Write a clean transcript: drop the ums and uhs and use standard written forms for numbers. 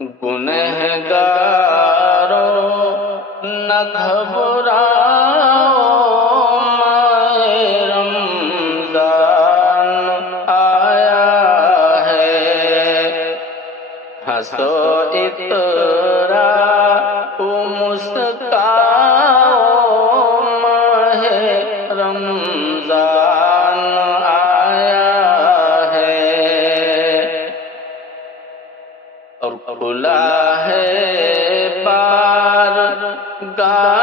گنہگاروں نہ گھبراؤ، ماہ رمضان آیا ہے۔ ہنسو اتراؤ مسکاؤ، ماہ رمضان آیا ہے۔ اور کھلا ہے بارگاہ